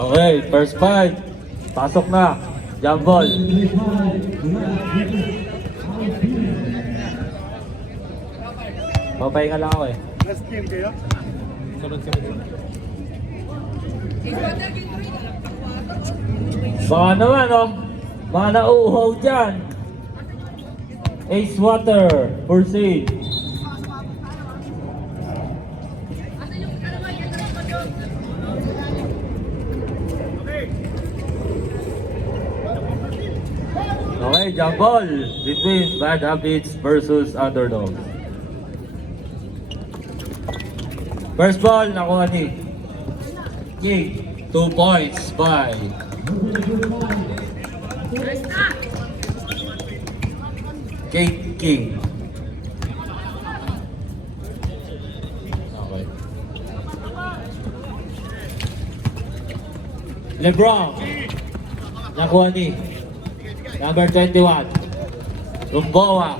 Okay, first five. Pasok na. Jump ball. Papahinga lang ako eh. Last game kayo? Sunod kami dun. Baka naman oh. Baka nauuhaw dyan. Ace water for sale. Okay, jump ball between Bad Habits versus Underdogs. First ball, nakuha ni King. 2 points by King. Okay. LeBron. Nakuha ni number 21. Rumboa.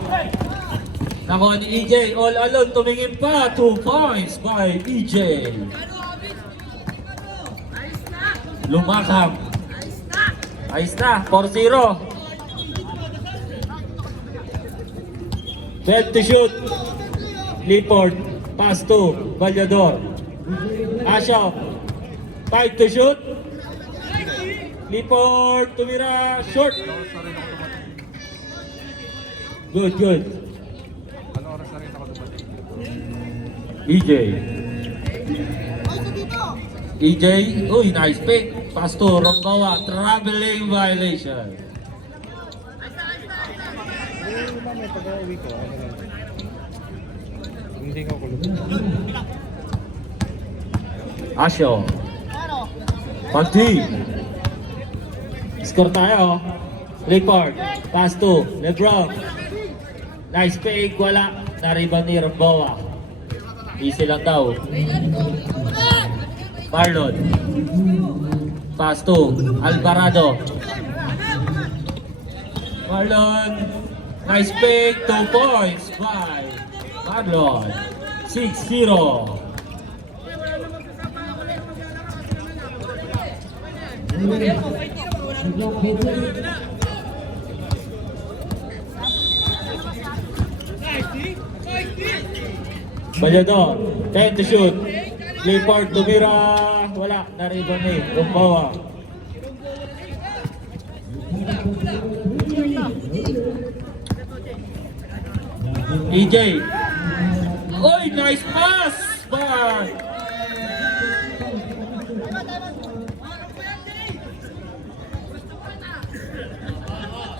Nakuha ni EJ. All alone, tumingin pa. 2 points by EJ. Lumakam. Ayos na. 4-0. 12 to shoot. Lippord. Pass to Valyador. Ashaw. 5 to shoot. Lippord. Tumira. Short. Good. Ano oras na rin ako dumating? EJ. Uy, nice pick. Pass to Rombawa. Traveling violation. May pag-uwi ko. Ano lang. Hindi ka kulog. Ashaw. Pagti. Score tayo. Lippord. Pass to LeBron. Nice pick. Wala. Nariban ni Rombawa. Easy lang daw. Marlon. Pass to Alvarado. Marlon. Nice pick. 2 points by Marlon. 6-0. Valyador, 10 to shoot. Lippord, tumira. Wala, nariban ni Rumbawa. EJ. Oy, nice pass! Bye!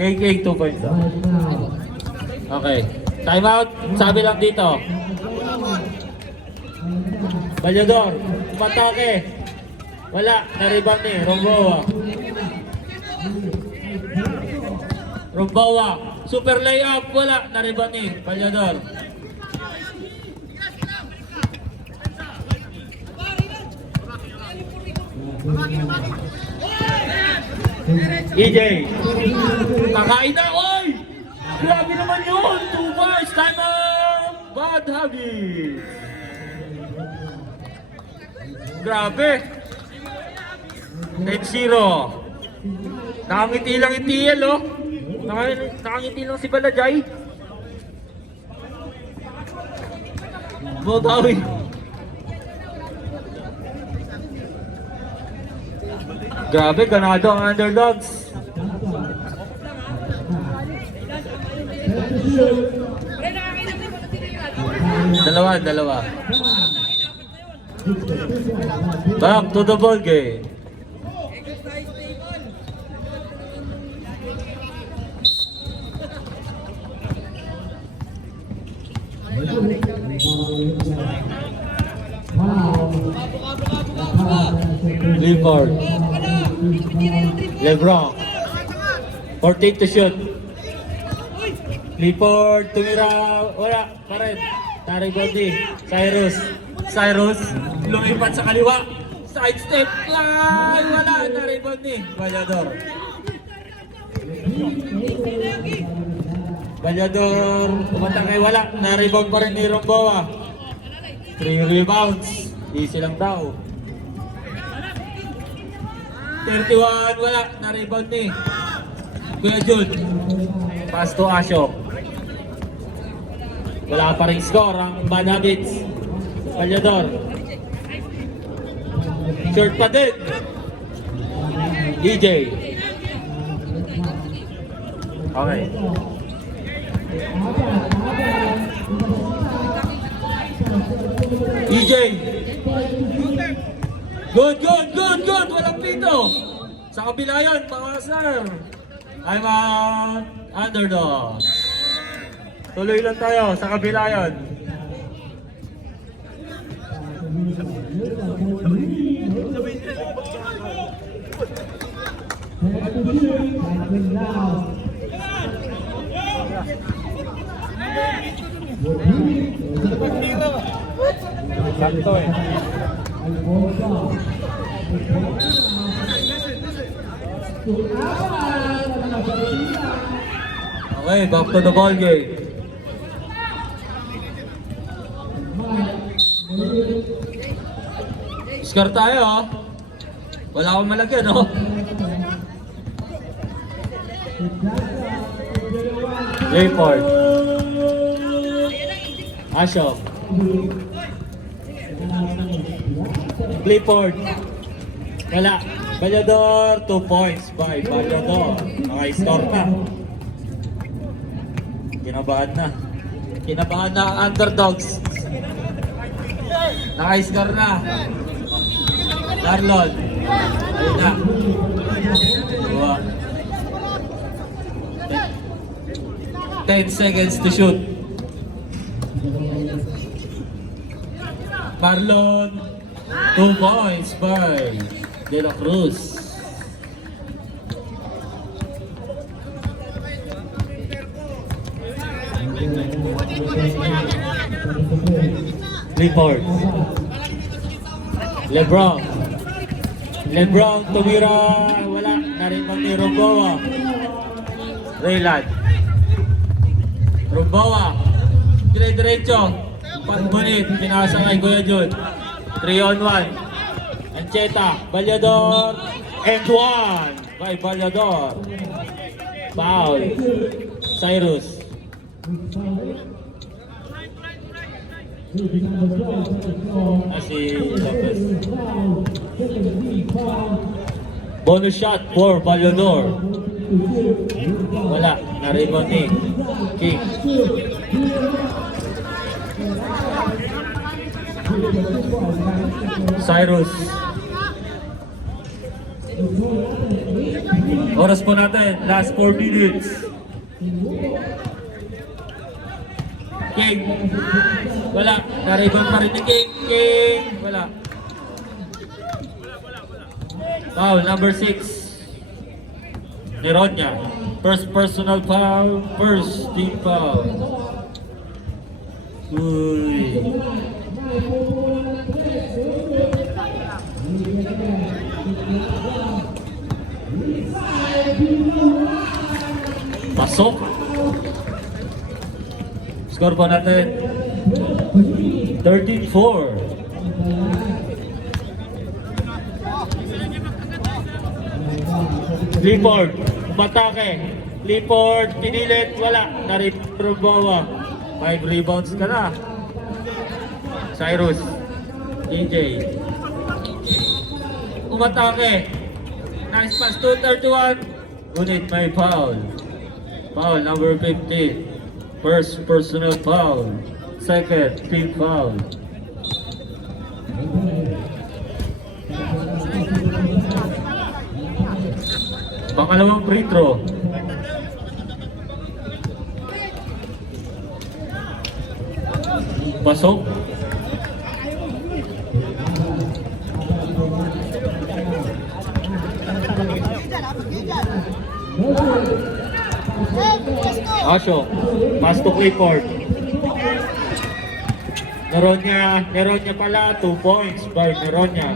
KK 2 points. Okay. Time out. Sabi lang dito. Valyador, patake. Wala, naribang ni Rumbawa. Rumbawa, super layup. Wala, naribang ni Valyador. EJ, kakain na, oy! Grabe naman yun! 2 points, time out! Bad Habits! Grabe! 10-0. Nakangiti lang yung TL, oh. Nakangiti lang si Balajay. Botawi. Grabe, ganado ang Underdogs. Dalawa. Back to the ball game. Lippord. LeBron. 14 to shoot. Lippord, tumira. Wala, pa rin. Taribodi. Cyrus. Lumipat sa kaliwa. Side step. Fly. Wala, Taribodi. Valyador. Valyador. Tumatangay, wala. Na-rebound pa rin ni Rumbawa. 3 rebounds. Easy lang daw. 31, wala. Na-rebound ni Kuya Jude. Pass to Asho. Wala pa rin score ang Bad Habits. Palyador. Short pa din. DJ. Okay. DJ. Good. Walang pito. Sa kabila yun, mga sir. I'm an underdog. Tuloy lang tayo, sa kabila yun. Sakto eh. Okay, back to the ball game. Score tayo, oh. Wala akong malagyan, oh. Rayford. Asho. Clifford. Wala. Balyador, 2 points by Balyador. Naka-score na. Kinabahan na. Kinabahan na ang underdogs. Naka-score na. Darlon. Ayun na. Dua. 10 seconds to shoot. Marlon. 2 points by De La Cruz. Clifford. Lebron tumira, wala, narinig ni Romboa. Raylan. Romboa. Dire-diretso. Pagbunit, pinasa kay Kuya Jun. 3-on-1. Ancheta, Balyador, and 1 by Balyador. Foul. Cyrus. Si Lopez. Bonus shot for Balyador. Wala, na-rebound ni King. Cyrus. Oras po natin, last 4 minutes. King. Wala, na-rebound pa rin ni King. Wala. Foul, number 6. Neronia. First personal foul, first team foul. Uy. Pasok. Score po natin 13-4. Clifford, umatake. Clifford, pinilit, wala. Nariprobawa. 5 rebounds ka na. Cyrus, DJ. Umatake. Nice pass to 31. Ngunit may foul. Foul number 15. First personal foul. Second team foul. Pangalawang free throw. Pasok. Asho, pass to Clifford. Neronia pala, 2 points by Neronia.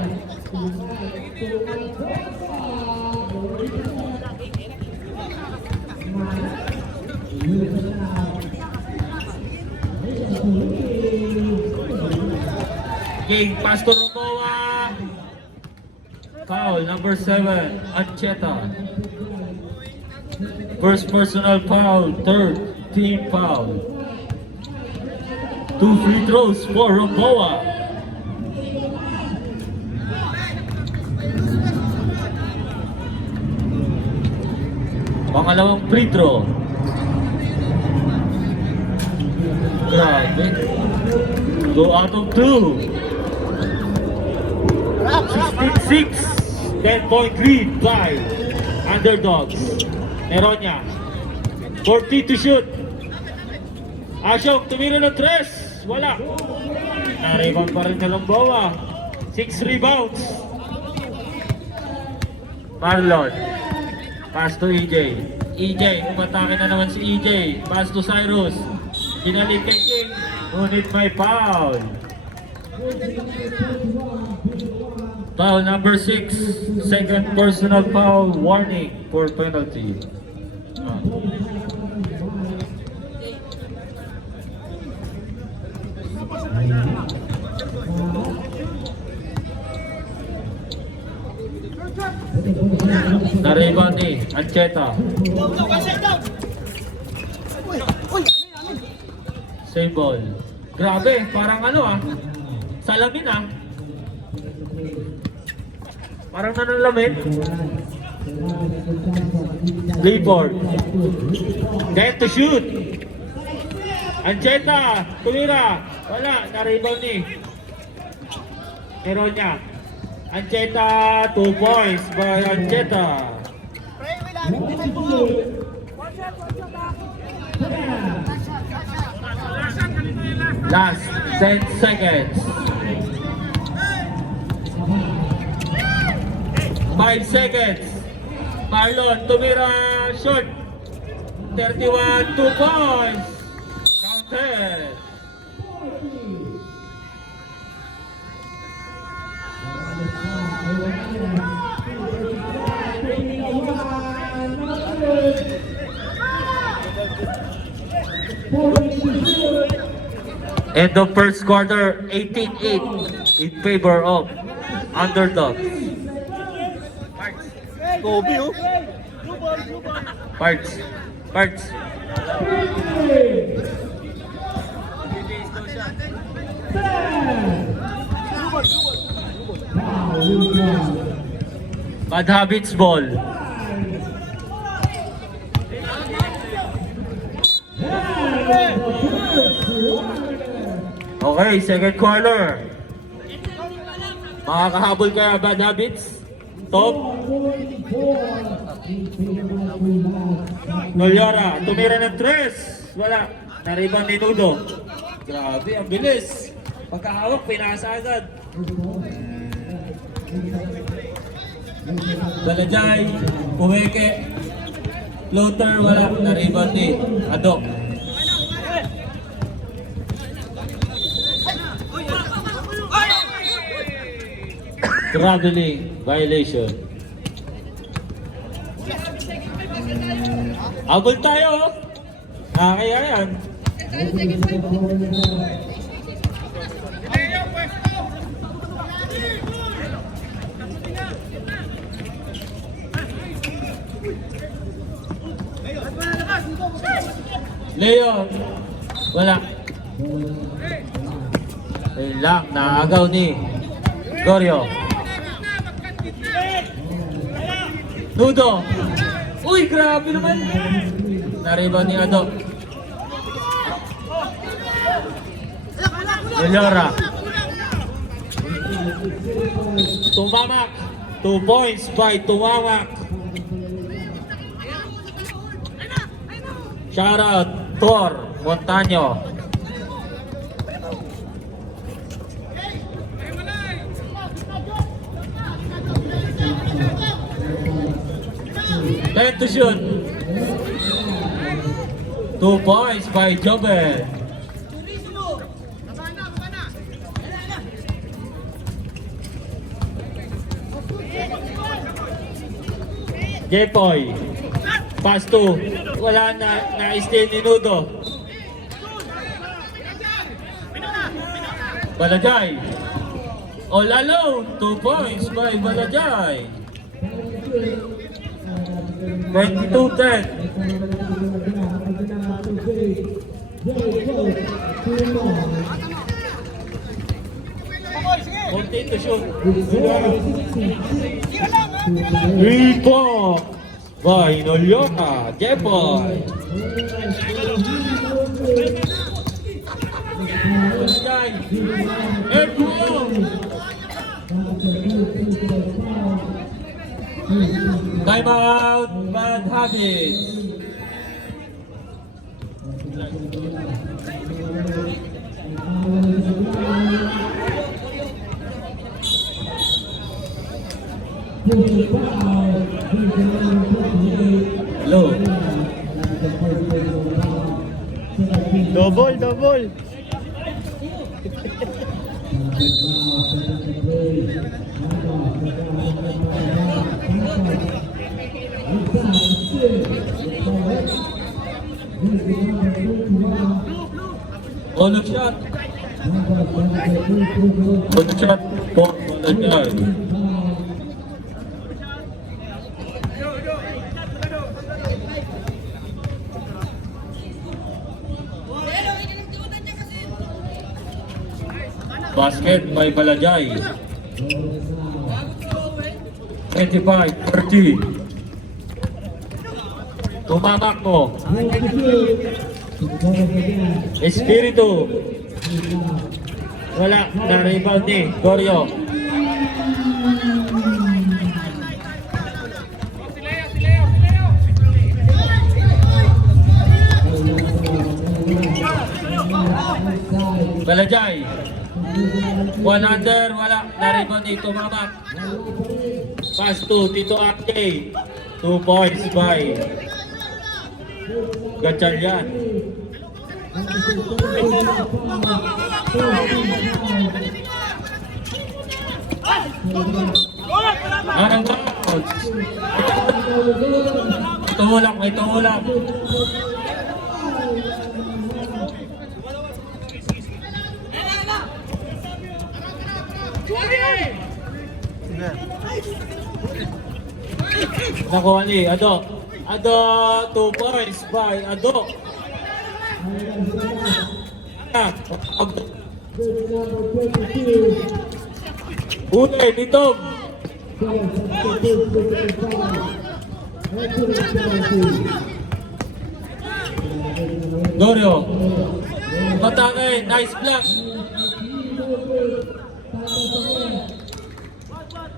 King, pass to Romboa. Foul, number 7, Ancheta. First personal foul, third team foul. 2 free throws for Ramboa. Pangalawang free throw. Grabe. Go out of 2. 16-6. 10-point lead by Underdogs. Neronia. 40 to shoot. Asyong tumira ng 3. Wala. Na-rebound pa rin na Ramboa. 6 rebounds. Marlon. Pass to EJ. EJ, umatake na naman si EJ. Pass to Cyrus. Binalik kay King. Ngunit may foul. Foul number 6. Second personal foul. Warning for penalty. Na-rebound ni Ancheta. Same ball. Grabe, parang ano salamin Parang nanalamin. Clifford. Get to shoot. Ancheta, tumira. Wala, na-rebound ni Neronia. Ancheta, 2 points by Ancheta. Last 10 seconds. 5 seconds. Marlon, tumira, short. 31, 2 points. Counted. End of first quarter, 18-8 in favor of Underdogs. Parts. Bad habits ball. Okay, second quarter. Makakahabol kaya bad habits? Top. Nolyara, tumira ng 3. Wala. Na-rebound ni Nudo. Grabe, ang bilis. Pagkahawak, pinasa agad. Balajay, Puweke, floater, wala. Na-rebound ni Adok. Traveling violation. Abol tayo. Kaya yan. Leo. Wala. Ayun lang, naagaw ni Gorio. Nudo. Uy, grabe naman. Na-rebound ni Ado. Delora. Tumamak. 2 points by Tumamak. Shout out Tor Montaño. Time to shoot. 2 points by Jobel. Jepoy. Pass to. Wala na-steal ni Nudo. Balagay. All alone, 2 points by Balajay. 22-10. Continue to shoot. 3 points by Noliona, Jepoy. Time out, bad habits. Hello. Double, double. All shot. All shot for Balajay. Basket by Balajay. 25-30. Tumamak mo. Espiritu. Wala. Na-rebound ni Goryo. Balajay. 1 under, wala. Na-rebound ni Tumamak. Pass to Tito Ate. 2 points by Gatchalian. Anong bounce? Tumulak, may tumulak. Nakuha ni Ado. Ado, 2 points by Ado. Uli, Nitong. Goryo. Patangay, nice block.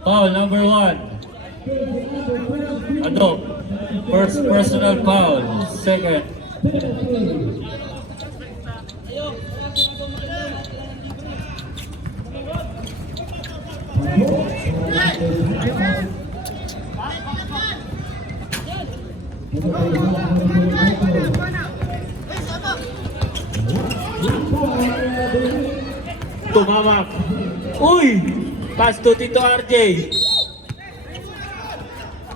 Foul number 1. Ado. First personal foul. Second. Tumamak. Uy! Pass to Tito RJ.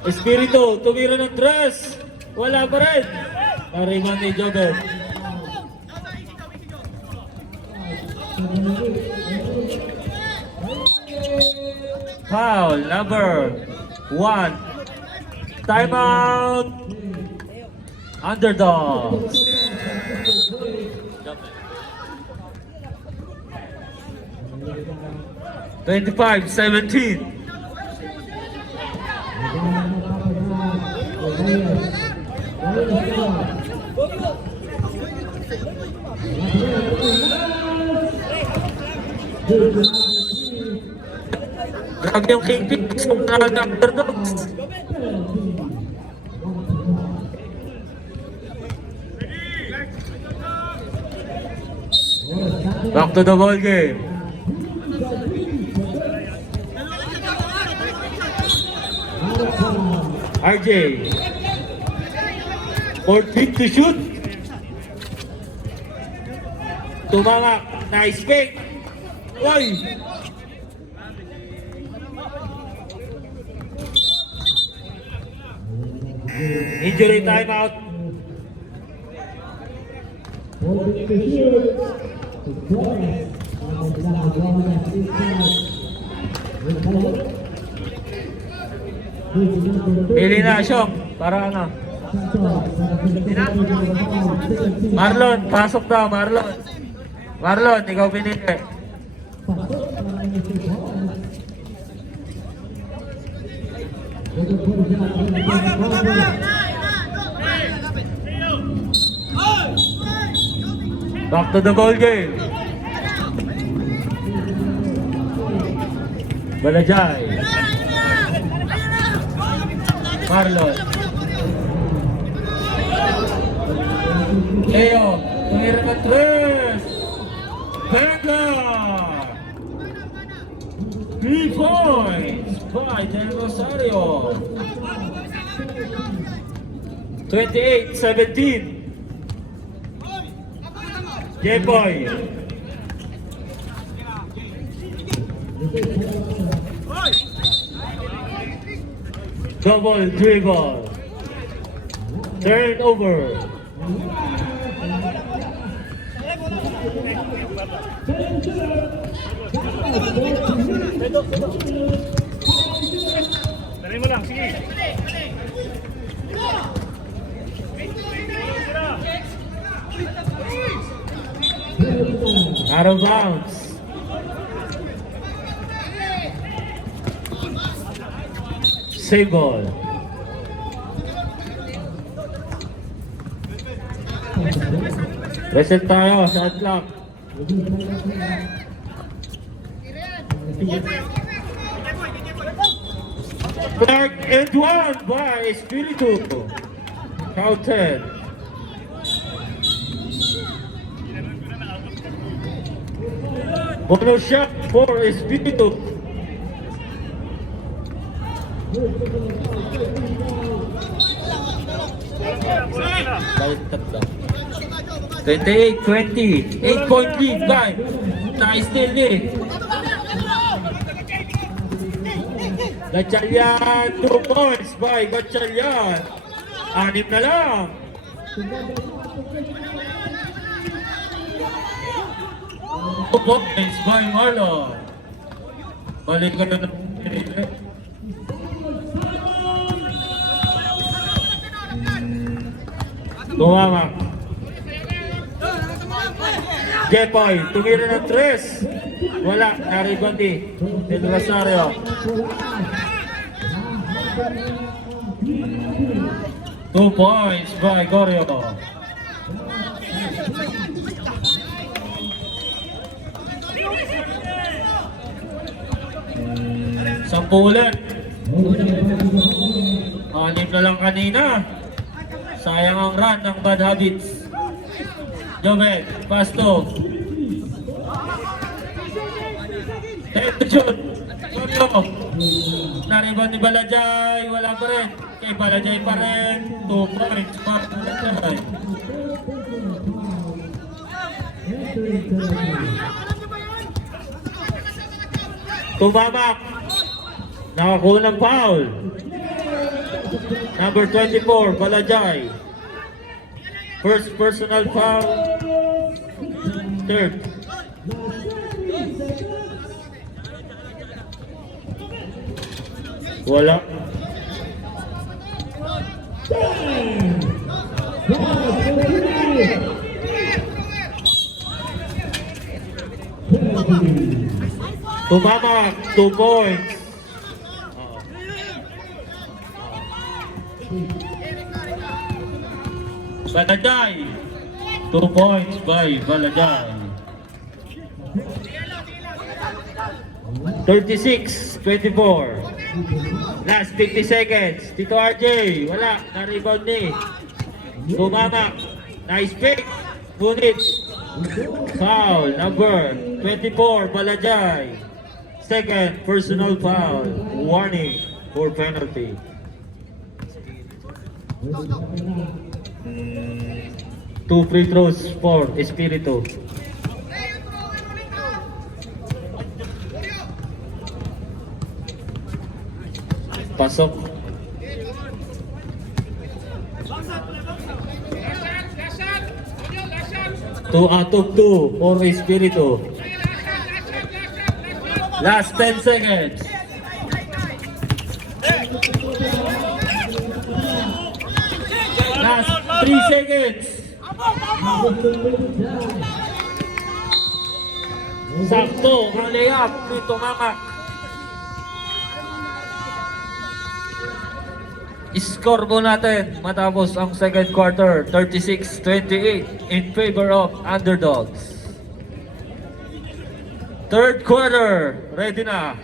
Espiritu, tumira ng dress. Wala pa rin. Nariman ni Jobber. Foul number 1. Timeout. Underdogs. 25-17. Grabe yung kingpin ng underdogs. Back to the ball game. RJ. 4 to shoot. Tumamak. Nice pick. Oy! Injury timeout. Pili na, Syok. Para ano? Marlon, pasok daw, Marlon. Marlon, ikaw pinili. Back to the goal game. Balajay. Marlon. Leo, tumira ng 3. Venga! 3 points by Del Rosario. 28-17. J-Boy. Double dribble. Turnover. Dali mo lang, sige. Out of bounds. Save ball. Reset tayo, shot clock. Clark and one by Espiritu. Counted. Bonus shot for Espiritu. Baliktad lang. 28-20. 8-point lead by Naistil ni Gatchalian. 2 points by Gatchalian. 6 na lang. Points by Marlon. Balik ka na ng Tumamak. Jepoy, tumira ng 3. Wala, naribandi. Del Rosario. Two points by Gorio. Sampu ulit. 6 na lang kanina. Sayang ang run ng bad habits. Jovet, pasto. Tension. Gorio. Nariban ni Balajay. Wala pa rin. Kay Balajay pa rin. 2 points para Balajay. Tumamak. Nakakuha ng foul. Number 24, Balajay. First personal foul. Third. Wala. Tumamak, 2 points. Balajay, 2 points by Balajay. 36-24. Last 50 seconds. Tito RJ, wala, na-rebound ni. Tumamak, nice pick. Ngunit, foul number 24, Balajay. Second personal foul. Warning for penalty. 2 free throws for Espiritu. Pasok. Two out of 2 for Espiritu. Last 10 seconds. Last 3 seconds. Sakto ang layup ni Tumamak. Score po natin matapos ang second quarter, 36-28 in favor of underdogs. Third quarter, ready na.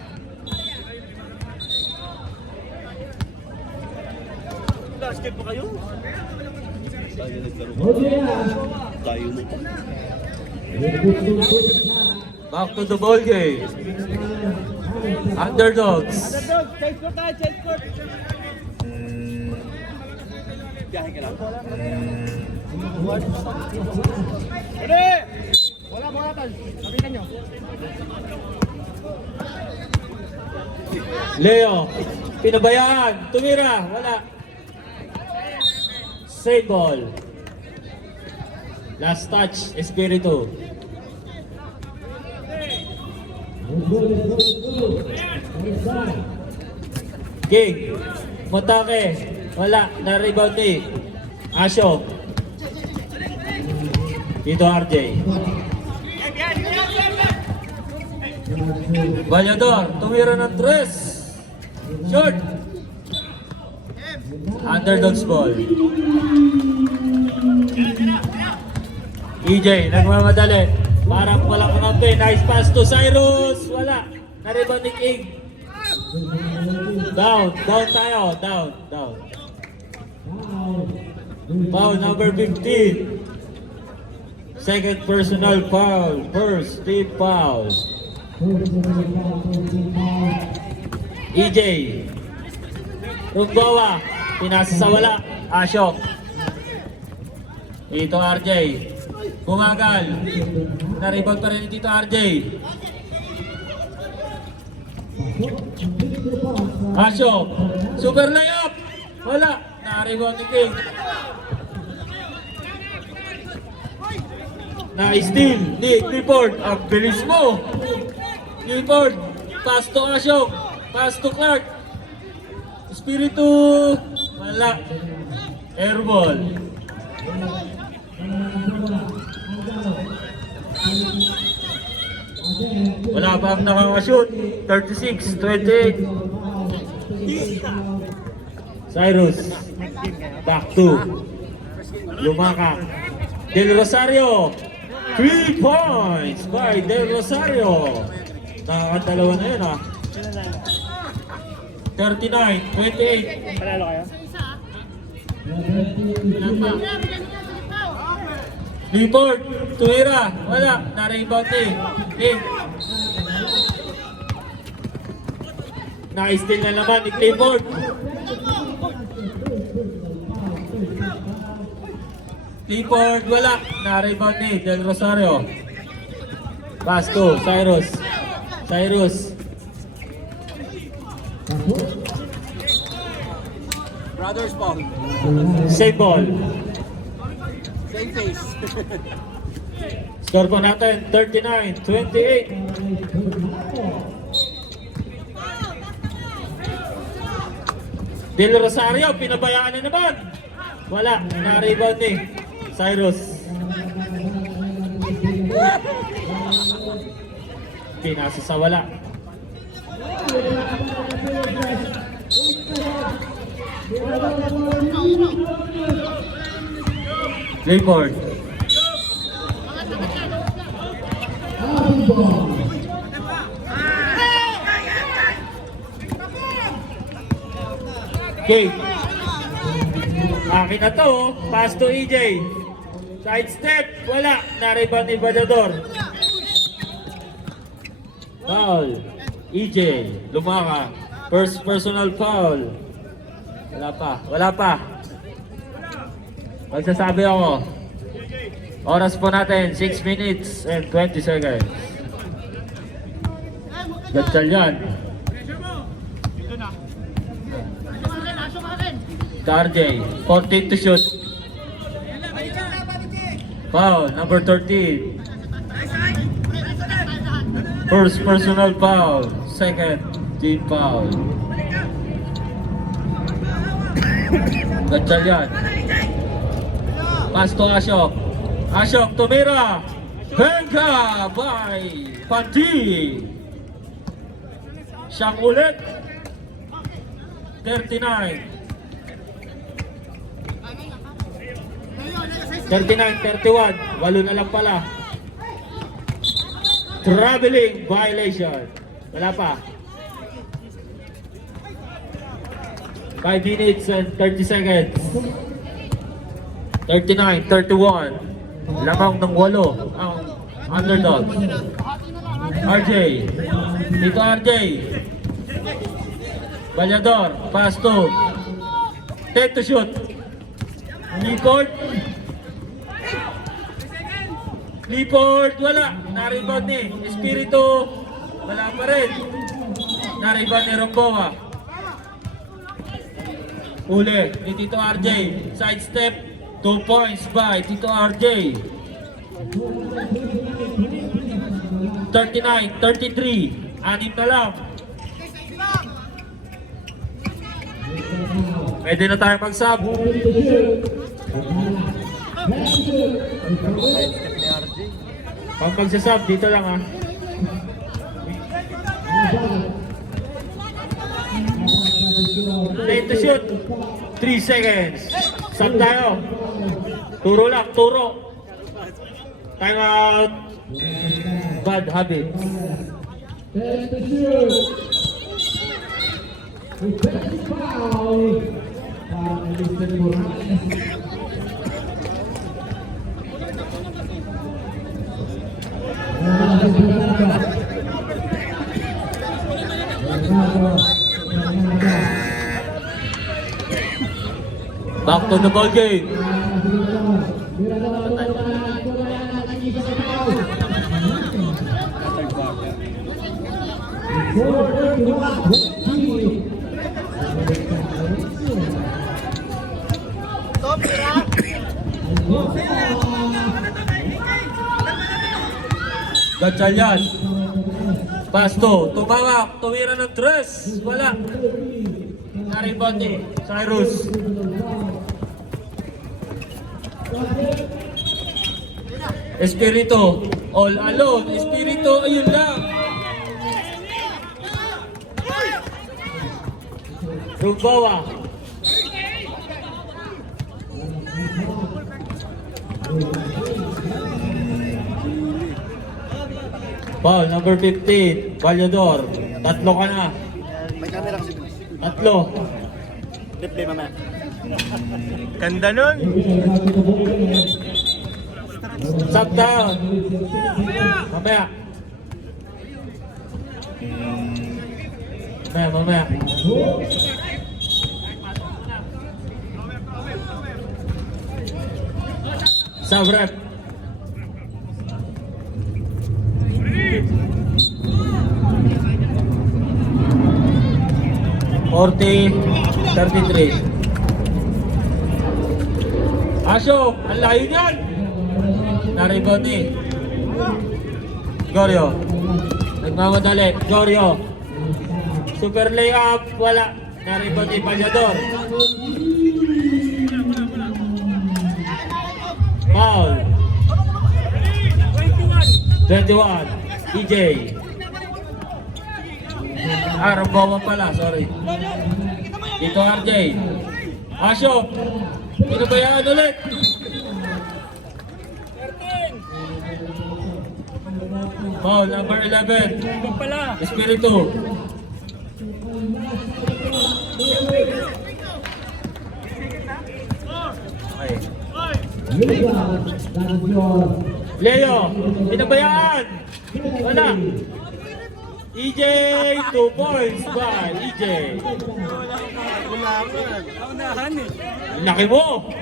Basket pa kayo? Tayo mo. Back to the ball game. Underdogs. Change court tayo, change court. Biyahe ka lang. Ready! Wala mo natin. Sabihin nyo. Leo, pinabayaan. Tumira, wala. Save ball. Last touch, Espiritu. King, Motake, wala, na-rebound ni Ashok. Dito RJ. Balyador, tumira ng 3. Short. Underdogs ball. EJ, nagmamadali. Parang walang kampi. Nice pass to Cyrus. Wala. Na-rebound ni King. Down tayo. Down. Foul number 15. Second personal foul. First team foul. EJ. Rumbawa. Pinasa sa wala. Ashok. Dito RJ. Bumagal. Na-rebound pa rin dito RJ. Ashok. Super layup. Wala. Na-rebound ni King. Na-steal ni Clifford. Ang bilis mo. Clifford. Pass to Ashok. Pass to Clark. Espiritu. Wala. Airball. Wala pa ang nakakashoot. 36-28. Cyrus. Back to Lumakak. Del Rosario. 3 points by Del Rosario. Nakakadalawa na yun ah. 39-28. Panalo kayo? Clifford, tumira, wala, na-rebound ni King. Na-steal na naman ni Clifford. Clifford, wala, na-rebound ni Del Rosario. Pass to Cyrus. Brothers ball. Save ball. Same face. Score po natin, 39-28. Del Rosario, pinabayaan na naman. Wala, na-rebound ni Cyrus. Pinasa sa wala. Clifford. Okay. Akin na to, pass to EJ. Side step, wala. Na-rebound ni Balyador. Foul. EJ, Lumaka. First personal foul. Wala pa. Magsasabi ako. Oras po natin, 6 minutes and 20 seconds. Gatsal yan. RJ, 14 to shoot. Foul, number 13. First personal foul. Second team foul. Gatchalian. Pass to Ashok. Ashok tumira. Benga by Panti. Siyang ulit. 39. 39-31. Walo na lang pala. Traveling violation. Wala pa. 5 minutes and 30 seconds. 39-31. Lamang ng 8 ang underdog. RJ. Dito RJ. Balyador. Pass to. 10 to shoot. Niport. Niport. Wala. Nariband ni Espiritu. Wala pa rin. Nariband ni Romboa. Uli ni Tito RJ. Side step. 2 points by Tito RJ. 39-33. Anim na lang. Pwede na tayo mag-sub. Pag magsasub, dito lang ha. Late to shoot. 3 seconds. Sub tayo. Turo lang, turo. Time out. Bad habits. Back to the ball game. Gatchalian. Pasto, tumawak, tumira ng tres. Wala. Nariband ni Cyrus. Espiritu, all alone. Espiritu, ayun lang. Rumbawa. Foul, number 15, Balyador. Tatlo ka na. May camera kasi. Tatlo. Replay mamaya. Ganda nun. Sub down. Mamaya. Mamaya. Sub rep. Forty, 33. Asyo, ang layo niyan. Nariband ni Gorio. Nagmamadali. Gorio. Super layup. Wala. Nariband ni Balyador. Foul. 21. DJ. Romboa pala. Sorry. Dito RJ. Asyo. Pinabayaan ulit. Foul, number 11. Espiritu. Okay. Leo, pinabayaan. Wala. EJ, 2 points by EJ. Laki mo.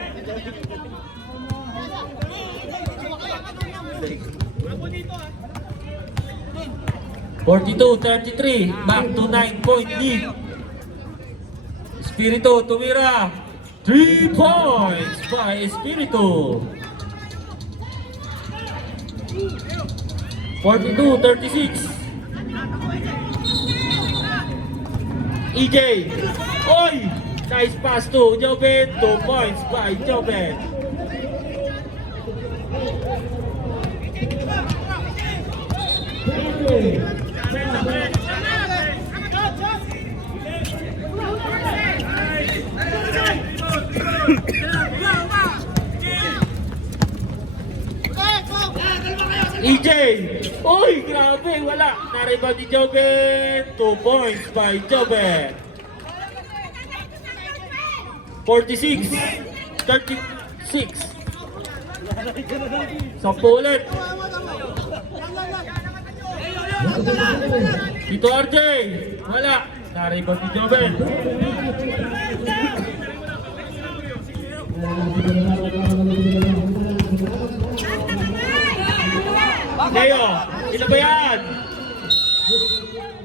Forty-two, 33, back to 9-point lead. Espiritu tumira. 3 points by Espiritu. 42-36. EJ. Oy! Nice pass to Joven. 2 points by Joven. EJ! Uy! Grabe! Wala! Nariband ni Joven! 2 points by Joven! 46! 36! 10 ulit! Dito RJ! Wala! Nariband ni Joven! Leo, ito ba yan?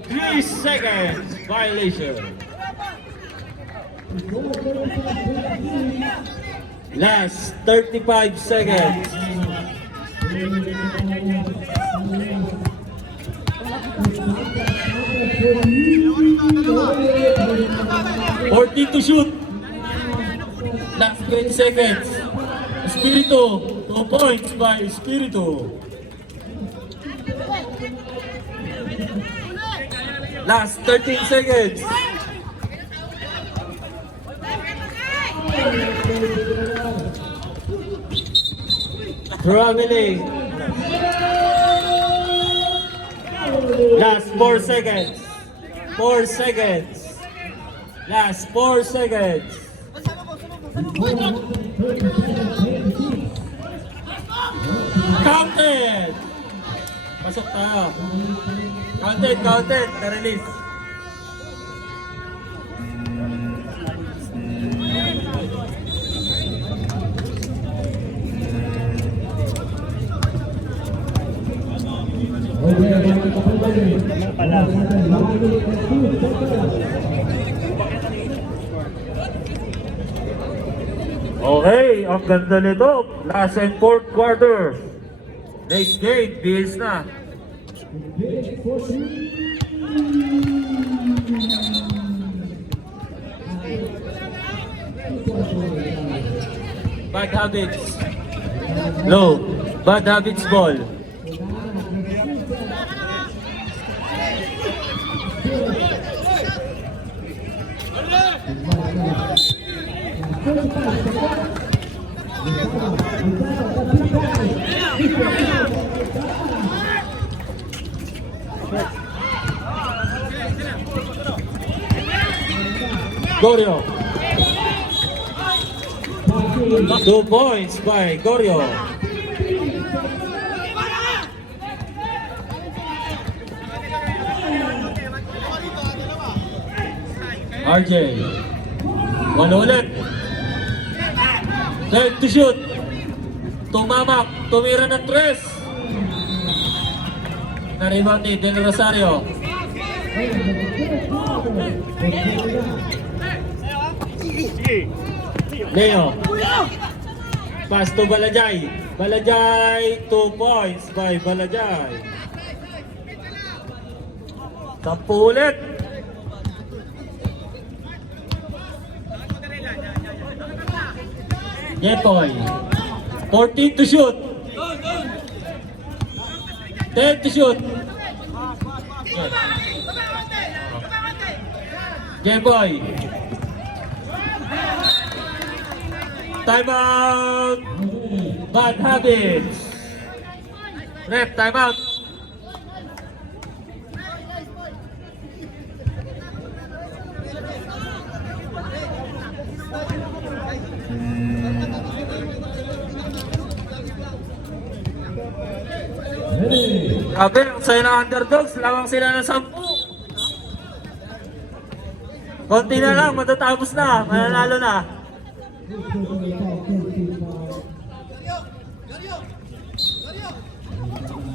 3 seconds violation. Last 35 seconds. $40 to shoot. Last 20 seconds. Espiritu, 2 points by Espiritu. Last 13 seconds. Traveling. Last 4 seconds. 4 seconds. Last 4 seconds. Counted. Pasok tayo. Counted. Na-release. Okay, ang ganda nito. Last and fourth quarter. Next game, BS na. Bad habits. Low. Bad habits ball. Gorio. 2 points by Gorio. RJ. 1 ulit. Time to shoot. Tumamak. Tumira ng 3. Na-rebound ni Del Rosario. Leo. Pass to Balajay. Balajay, 2 points by Balajay. 10 ulit. Jetoy. 14 to shoot. 10 to shoot. Jeboy. Timeout. Bad habits. Ref, timeout. Grabe, ang saya ng underdogs. Lamang sila ng 10. Konti na lang, matatapos na. Mananalo na.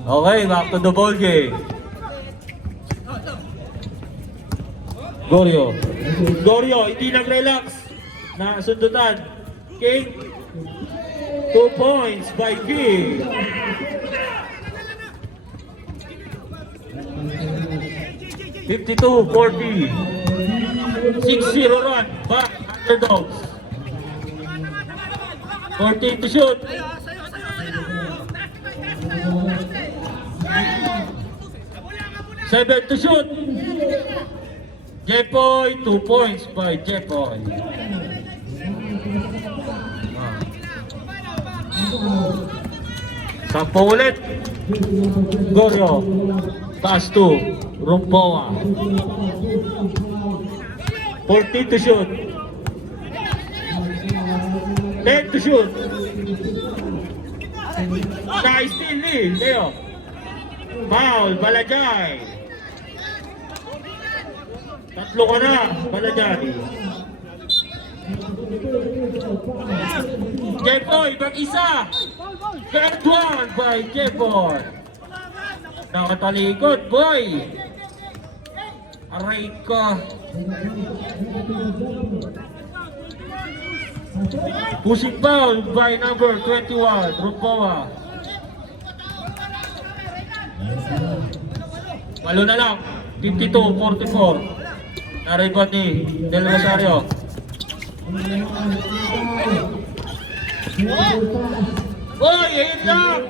Okay, back to the ball game. Gorio, hindi nag-relax. Nasundutan. King. 2 points by King. $52-40. 6-0 run. Back, underdogs. 14 to shoot. 7 to shoot. Jepoy, 2 points by Jepoy. Sampo ulit. Gorio. Pass to Rumpoa. 14 to shoot. 10 to shoot. Nice steal, Leo. Foul, Balajay. Tatlo ka na, Balajay. Jepoy, mag-isa. Third one by Jepoy. Nakatalikod, boy. Aray ka. Pushing foul by number 21, Rumpoa. Malo na lang, 52-44. Naribot ni Del Rosario. Boy, ayun lang!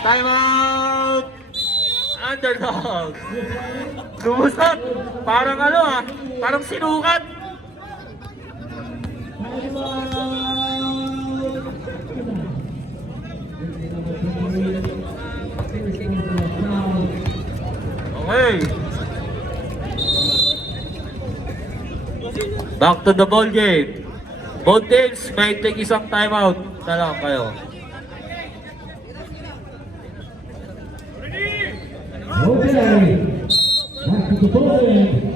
Time out! Underdog! Lumusot! Parang ano ah, parang sinukat! Okay. Back to the ball game. Both teams may take isang timeout na lang kayo. Okay. Back to the ball game.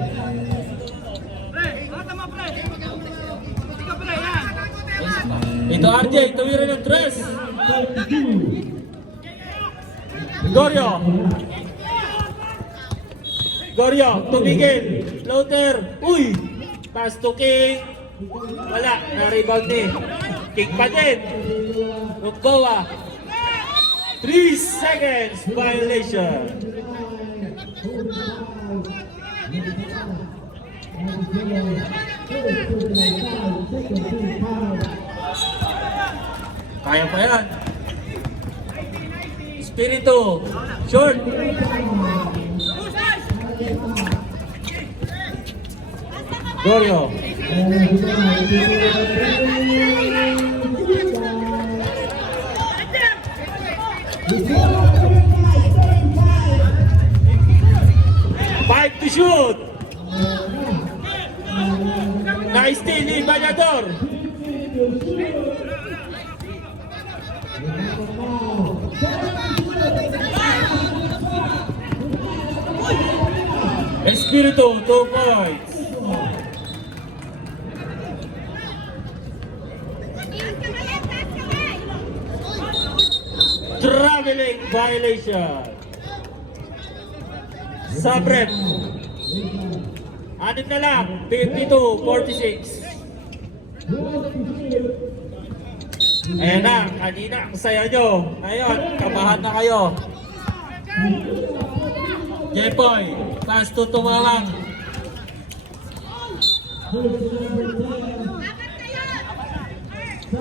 Ito RJ, tuwiran ng tres. Gorio. Gorio, tumigil. Floater. Uy! Pass to King. Wala, na-rebound ni. King pa din. Rumpoa. 3 seconds violation. Kaya pa yan. Espiritu. Short. Gorio. Five to shoot. Nice steal ni Banyador. Espiritu, 2 points. Traveling violation. Sabrep. Anim na lang, 52-46. Ayan na, kanina ang saya nyo. Ngayon, kabahan na kayo. Jepoy, pass to Tumawang.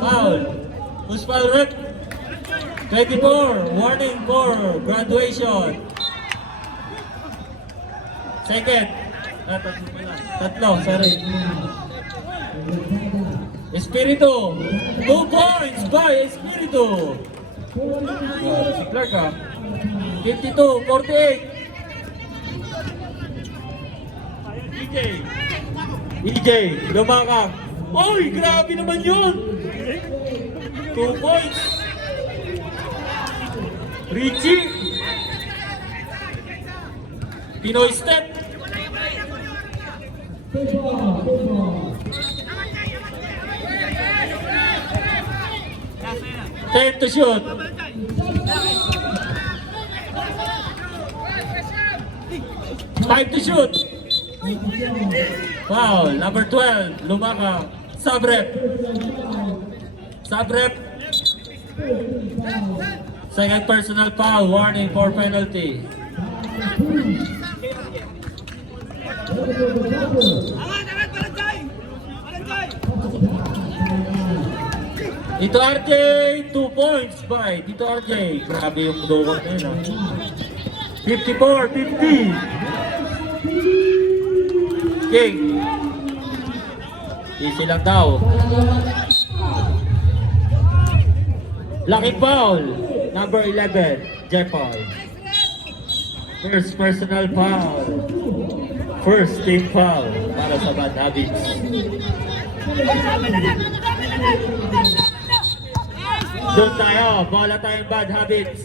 Foul. Who's foul rep? 24, warning for graduation. Second. Tatlo, sorry. Espiritu. 2 points by Espiritu. Si Clark ah. 52-48. EJ, lumakang. Oy, grabe naman yun. 2 points. Richie. Pinoy step. Time to shoot. Time to shoot. Foul. Number 12. Lumaka. Sabrep. Sabrep. Second personal foul. Warning for penalty. Tito RJ, 2 points by Tito RJ. Grabe yung dukot na yun, 54-50. King. Easy lang daw. Lucky foul. Number 11, Jeffal. First personal foul. First team foul para sa Bad Habits. Doon tayo, bola tayong Bad Habits.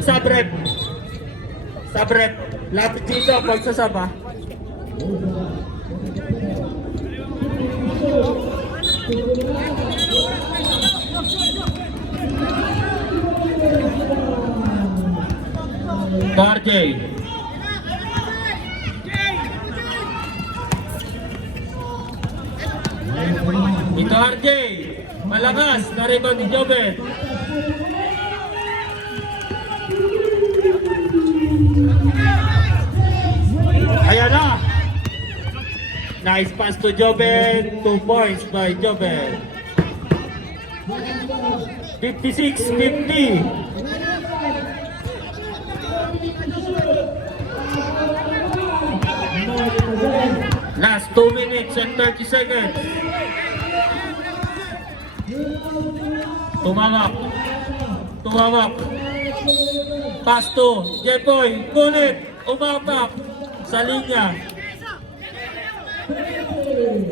Sabrep. Sabrep. Lapit dito, pagsasaba. RJ. Ito RJ. Malakas. Nariban ni Jobet. Ayan na. Nice pass to Jobet. 2 points by Jobet. 56-50. Last 2 minutes and 30 seconds. Tumawak. Tumawak. Pass to Jeboy. Kulit. Umapak. Sa linya.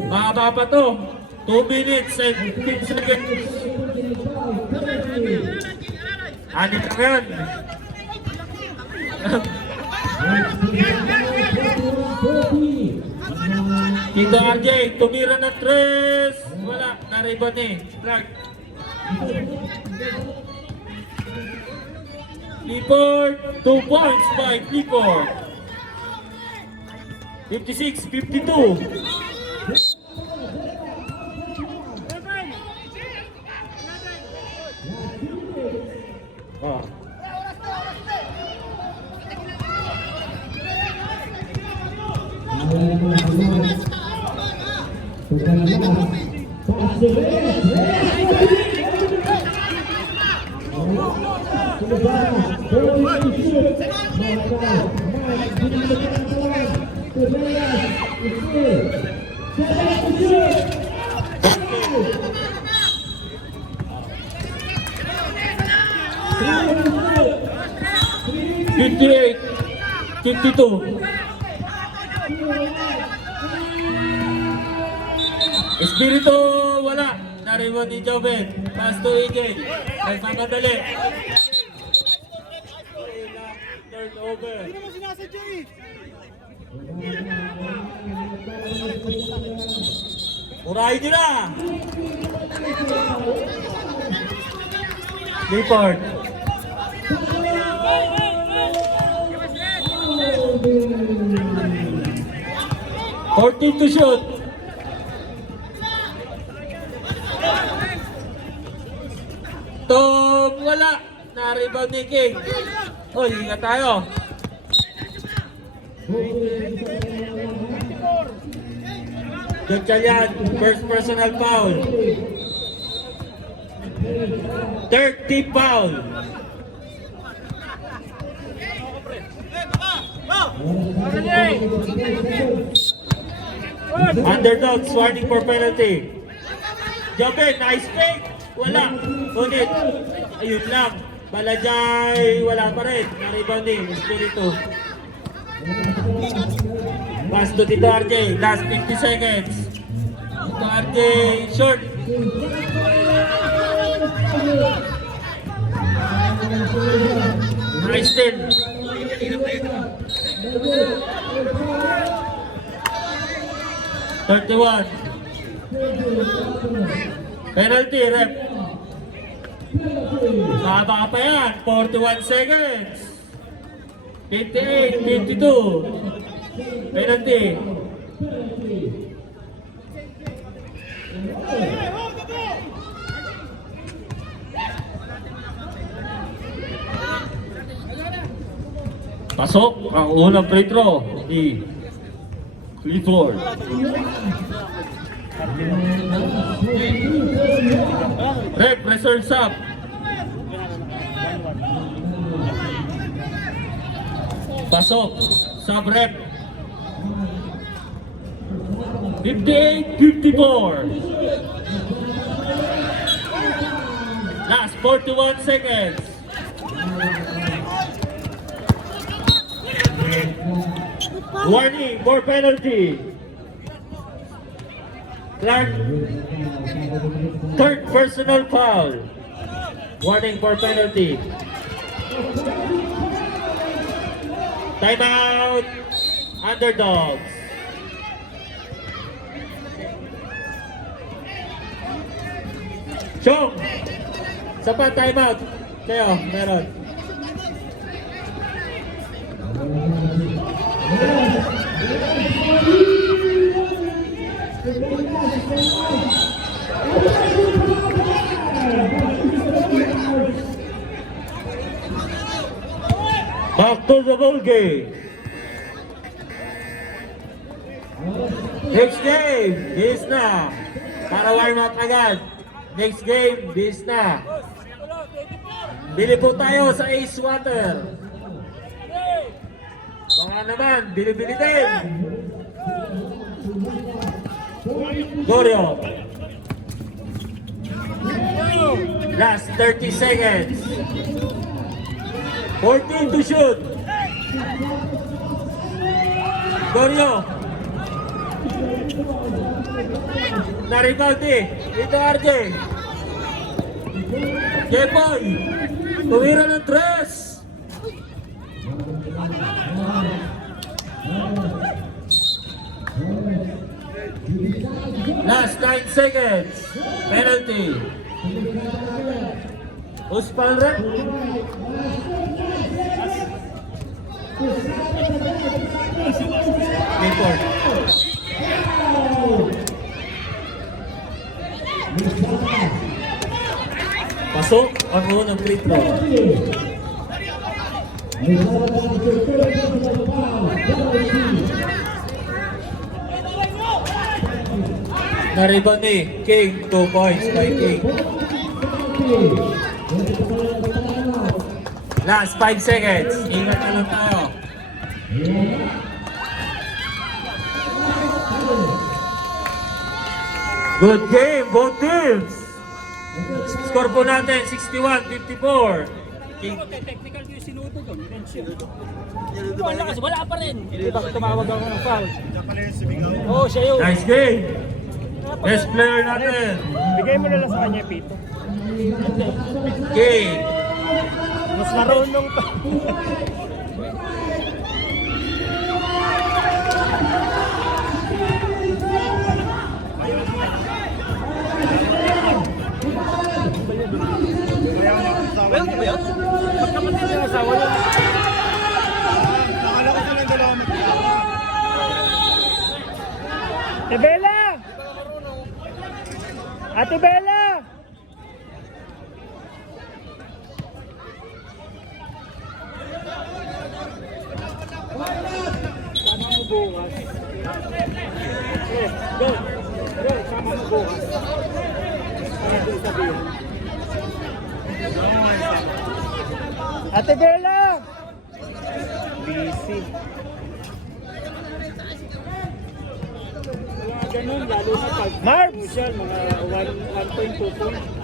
Mahaba pa to. 2 minutes and 15 seconds. Anit lang yan. Tito RJ, tumira ng 3. Wala, nariban eh. Flag. Clifford, 2 points by Clifford. 56-52. Oh. $58, $52. Espiritu wala. Nariwan ni Jobet. Pass to AJ. Nagmamadali. Third over. Hindi mo sinasadya eh. Urahin nyo na! Clifford. $14 to shoot. Tom, wala. Na-rebound ni King. Hoy, ingat tayo. Jotchalyan, first personal foul. 30 foul. Underdogs warning for penalty. Jobet, nice fake. Wala. Ngunit, ayun lang. Balajay, wala pa rin. Na-rebounding, Espiritu. Pass to Tito RJ, last 50 seconds. Tito RJ, short. Nice steal. $31. Penalty, ref. Baba pa yan, 41 seconds. 58, 52. Penalty. Pasok ang unang free throw ni Clifford. Rep, reserve sub. Pasok, sub rep. 58-54. Last 41 seconds. Warning for penalty. Clark, third personal foul. Warning for penalty. Timeout. Underdogs. Chong, sapat timeout. Kayo, meron. Back to the ball game. Next game, bis na. Para warm up agad. Next game, bis na. Bili po tayo sa Ace Water. Baka naman, bili-bili din. Gorio. Last 30 seconds. 14 to shoot. Gorio. Na-rebound eh. Ito RJ. Jepoy. Tumira ng tres. Last 9 seconds. Penalty. Uspalre. Report. Pasok ang unang free throw. Na-rebound ni King, 2 points by King. Last 5 seconds. Ingat na lang tayo. Good game, both teams. Score po natin, 61-54. King. Technical yung sinuto doon. Wala kasi, wala pa rin. Hindi ba tumawag ako ng foul? Oo, siya yun. Nice game. Best player natin. Bigay mo na lang sa kanya, Pito. King. Mas marunong pa. Well, di ba yun? Magkapatid yung asawa niya. Nakala ko silang dalawa magkakita. Ate Bella! Ate Bella! Sama mo bukas. Yes, go! Go, sama mo bukas. Para doon sabihin. Ate Bella! Busy. Ganun, lalo na pag Marv! Mga 1.2 points.